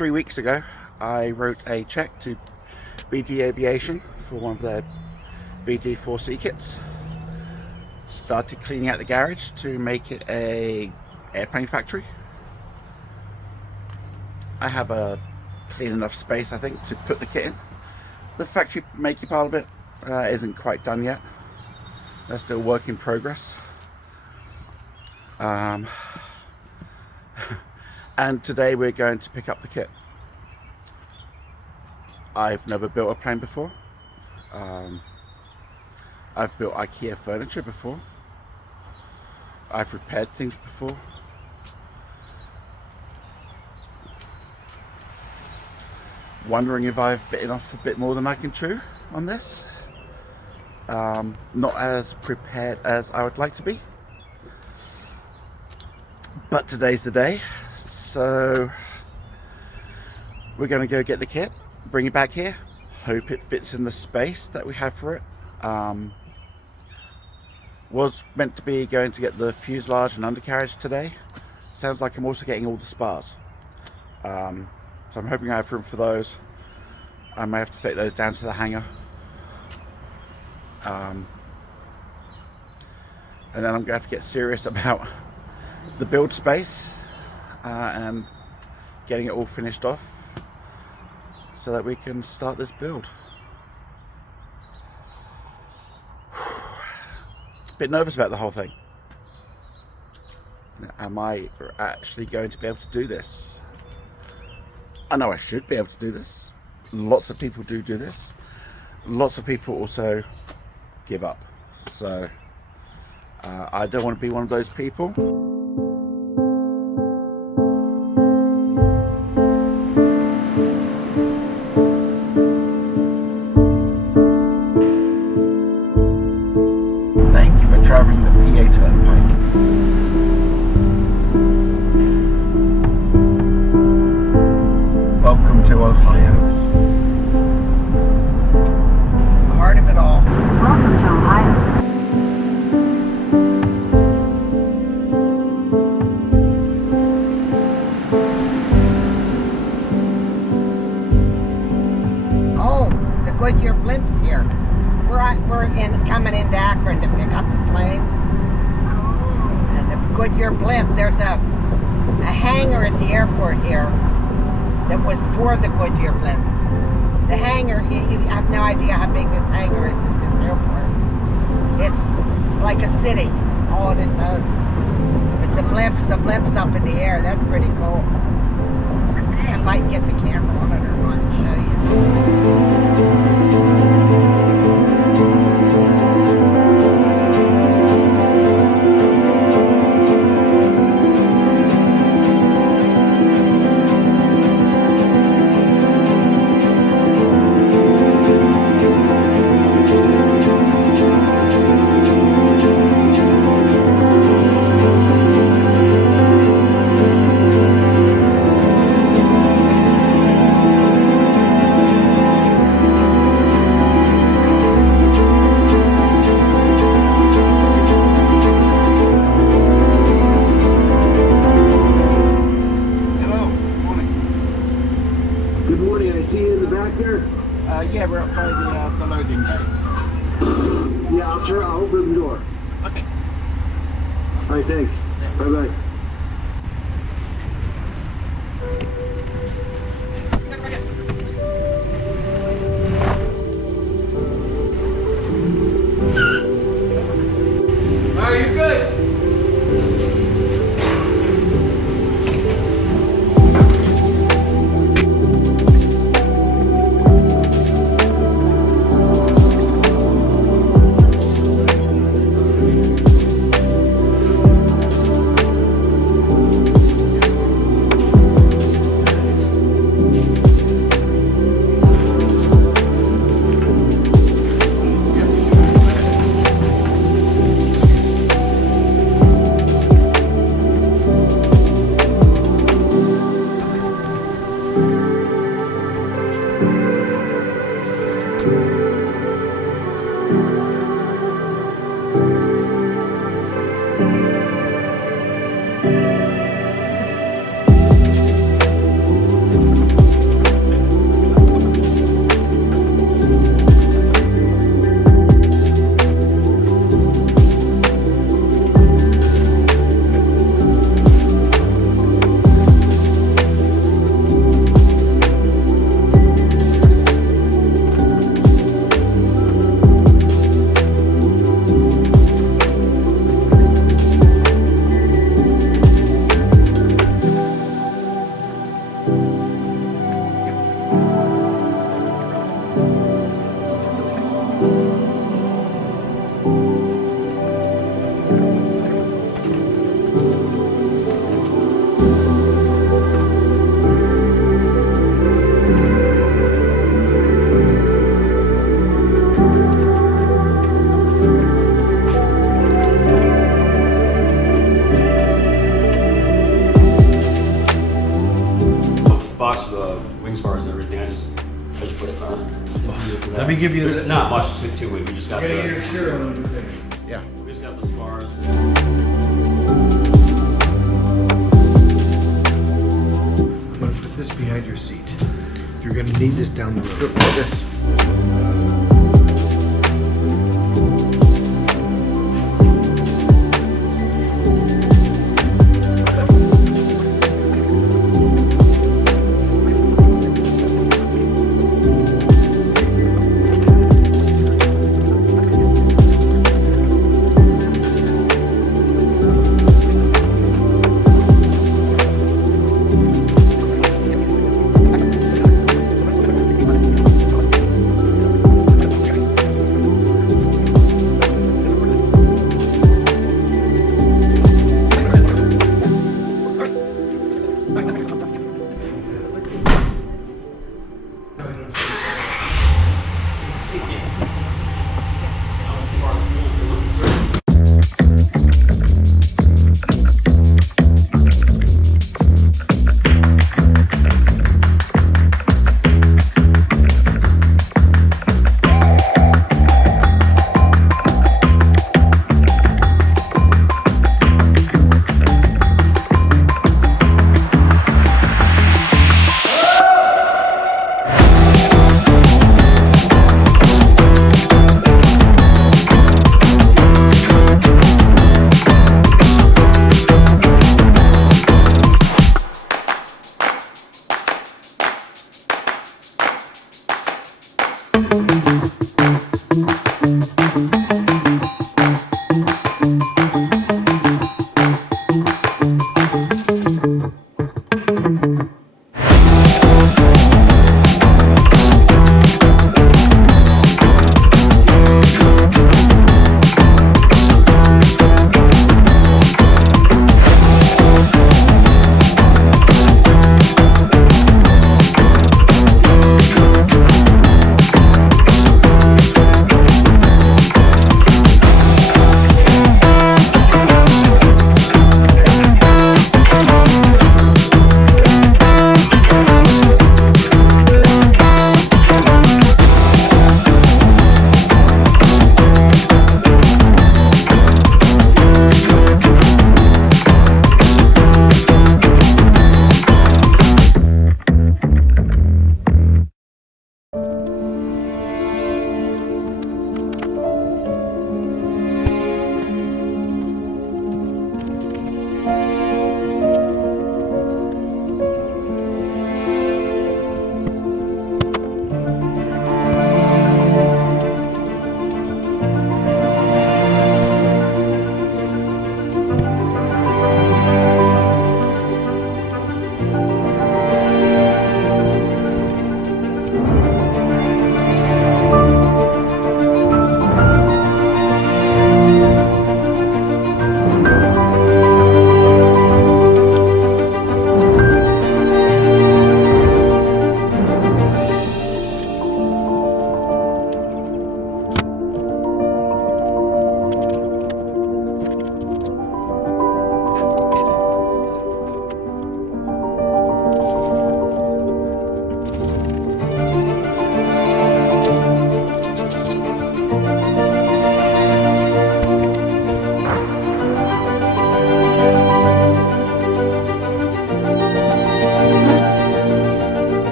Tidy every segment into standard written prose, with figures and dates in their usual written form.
3 weeks ago, I wrote a check to Bede Aviation for one of their BD-4C kits. Started cleaning out the garage to make it a airplane factory. I have a clean enough space, I think, to put the kit in. The factory making part of it isn't quite done yet. That's still a work in progress. And today we're going to pick up the kit. I've never built a plane before. I've built IKEA furniture before. I've repaired things before. Wondering if I've bitten off a bit more than I can chew on this. Not as prepared as I would like to be. But today's the day. So we're going to go get the kit, bring it back here, hope it fits in the space that we have for it. Was meant to be going to get the fuselage and undercarriage today. Sounds like I'm also getting all the spars. So I'm hoping I have room for those. I may have to take those down to the hangar. And then I'm going to have to get serious about the build space and getting it all finished off so that we can start this build. Bit nervous about the whole thing. Am I actually going to be able to do this? I know I should be able to do this. Lots of people do this. Lots of people also give up. So I don't want to be one of those people. Thank you for traveling the PA Turnpike. Welcome to Ohio. The heart of it all. Welcome to Ohio. Oh, the Goodyear blimp's here. We're coming into Akron to pick up the plane. And the Goodyear blimp, there's a hangar at the airport here that was for the Goodyear blimp. The hangar, you have no idea how big this hangar is at this airport. It's like a city all on its own. But the blimp's up in the air. That's pretty cool. If I can get the camera on it or not and show you. Yeah, we're up by the loading bay. Yeah, I'll open the door. Okay. All right, thanks. Yeah. Bye-bye. Oh, you're good. wing spars and everything. I just put it on. Let me give you There's the- not much to it. We just got the serial number thing. Yeah. we just got the spars. I'm gonna put this behind your seat. You're gonna need this down the road. Look at this.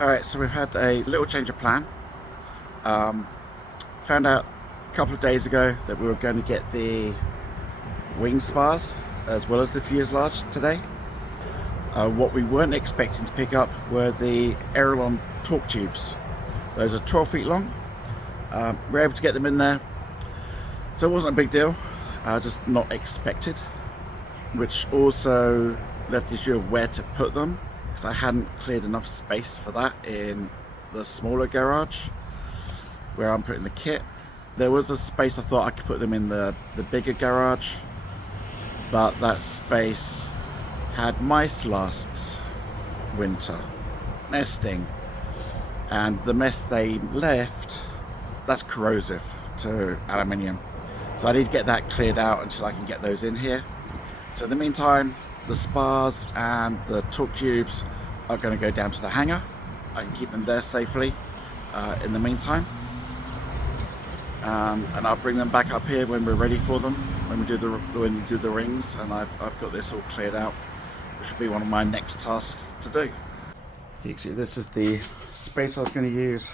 Alright, so we've had a little change of plan. Found out a couple of days ago that we were going to get the wing spars as well as the fuselage today. What we weren't expecting to pick up were the aileron torque tubes. Those are 12 feet long. We're able to get them in there, so it wasn't a big deal. just not expected, which also left the issue of where to put them, because I hadn't cleared enough space for that in the smaller garage where I'm putting the kit. There was a space I thought I could put them in the bigger garage, but that space had mice last winter nesting, and the mess they left, that's corrosive to aluminium, so I need to get that cleared out until I can get those in here. So in the meantime, the spars and the torque tubes are going to go down to the hangar. I can keep them there safely in the meantime, and I'll bring them back up here when we're ready for them, when we do the rings, and I've got this all cleared out, which will be one of my next tasks to do. You can see this is the space I was going to use